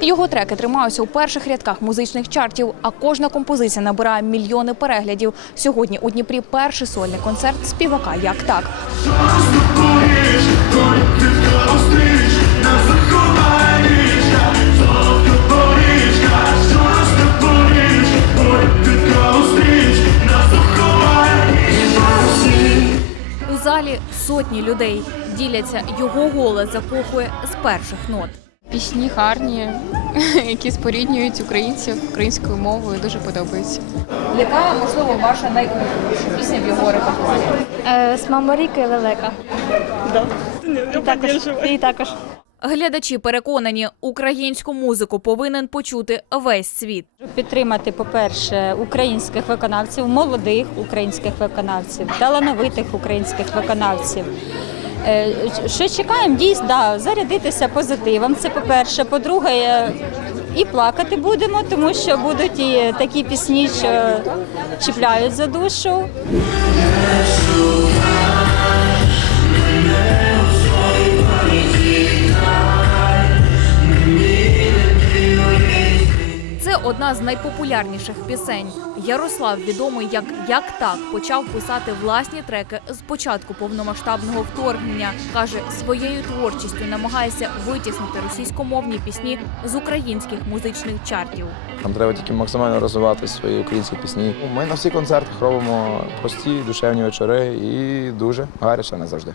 Його треки тримаються у перших рядках музичних чартів, а кожна композиція набирає мільйони переглядів. Сьогодні у Дніпрі перший сольний концерт співака Як так. Залі сотні людей діляться. Його голос запухує з перших нот. Пісні гарні, які споріднюють українців українською мовою, дуже подобаються. Яка можливо ваша найулюбленіша пісня в його репертуарі? Е, З Маморіки Лелека. І також, і також. Глядачі переконані, українську музику повинен почути весь світ. Підтримати, по-перше, українських виконавців, молодих українських виконавців, талановитих українських виконавців. Е, Що чекаємо? Дійсно, да, зарядитися позитивом. Це по-перше. По-друге, е, і плакати будемо, тому що будуть і такі пісні, що чіпляють за душу. Одна з найпопулярніших пісень. Ярослав, відомий як як так, почав писати власні треки з початку повномасштабного вторгнення. каже, своєю творчістю намагається витіснити російськомовні пісні з українських музичних чартів. Нам треба тільки максимально розвивати свої українські пісні. Ми на всіх концертах робимо прості душевні вечори і дуже гаряче не завжди.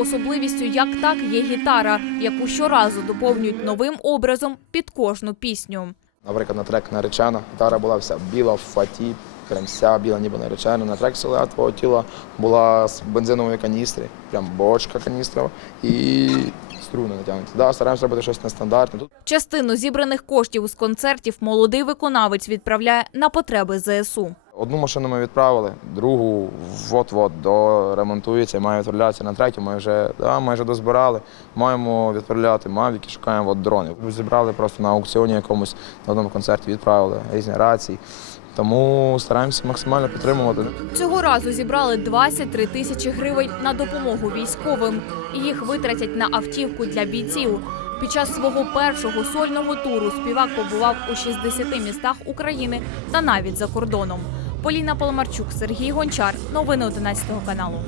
Особливістю як так є гітара, яку щоразу доповнюють новим образом під кожну пісню. Наприклад, на трек наречена гітара була вся біла в фаті, прям вся біла, ніби наречена. На трек «Силует твого тіла була з бензинової каністри, прям бочка каністрова і струни натягнуті. Да, стараємося робити щось нестандартне. Частину зібраних коштів з концертів молодий виконавець відправляє на потреби ЗСУ. Одну машину ми відправили, другу от-от доремонтується, має відправлятися на третю. Ми вже да, майже дозбирали. Маємо відправляти мавіки, шукаємо от дрони. Зібрали просто на аукціоні якомусь на одному концерті, відправили різні рації. Тому стараємося максимально підтримувати. Цього разу зібрали 23 тисячі гривень на допомогу військовим. Їх витратять на автівку для бійців. Під час свого першого сольного туру співак побував у 60 містах України та навіть за кордоном. Поліна Поломарчук, Сергій Гончар. Новини 11 каналу.